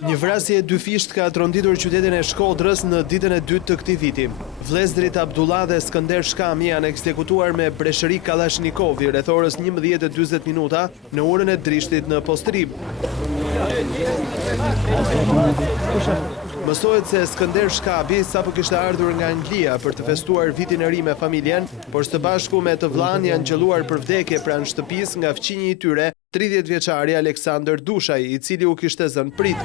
Një vrasje e dyfisht ka tronditur qytetin e Shkodrës në ditën e dytë të këtij viti. Vëllezërit Abdullah dhe Skënder Shkami janë ekzekutuar me breshëri Kallashnikovi rreth orës 11:40 minuta në orën e drishtit në Postrib. Mësohet se Skënder Shkabi sapo kishte ardhur nga Anglia për të festuar vitin e ri me familjen, por së bashku me të vllain janë gjëlluar për vdekje pranë shtëpisë nga fëmijë i tyre, 30 vjeçari Aleksandër Dushaj, i cili u kishte zënë prit.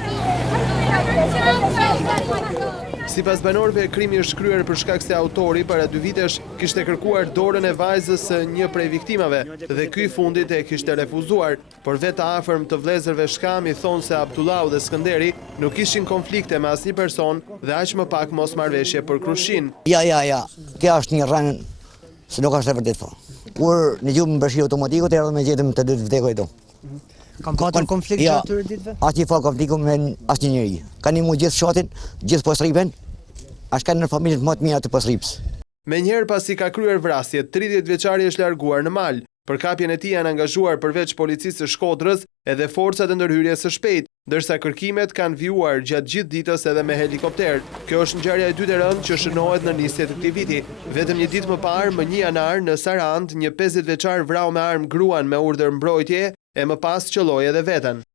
Sipas banorëve, krimi është kryer për shkak se autori para 2 vitesh kishte kërkuar dorën e vajzës së një prej viktimave dhe ky fundit e kishte refuzuar, por vetë afërm të vëllezërve Shkami thonë se Abdullahu dhe Skënderi nuk kishin konflikte me asnjë person dhe aq më pak mosmarrveshje për Krushin. Ja. Kjo është një rënë se nuk është e vërtetë po. Kur në gjumë mbërshi automatikut erdhëm me gjetëm të dy të vdekoj do. Kam patur konflikt gjatë atyre ditëve? Asnjë fa konfliktu me asnjë njeri. Kanë imu gjithë shotin, gjithë Postriben, as kanë në familjet më të mira të Postribës. Menjëherë pasi ka kryer vrasjet, 30 vjeçari është larguar në mal. Për kapjen e tij janë angazhuar përveç policisë së Shkodrës edhe forcat e ndërhyrjes së shpejtë, ndërsa kërkimet kanë vijuar gjatë gjithë ditës edhe me helikopter. Kjo është ngjarja e dytë e rëndë që shënohet në nisje të këtij viti. Vetëm një ditë më parë, më 1 janar, në Sarand, një 50 vjeçar vrau me armë gruan me urdhër mbrojtje e më pas qelloi edhe veten.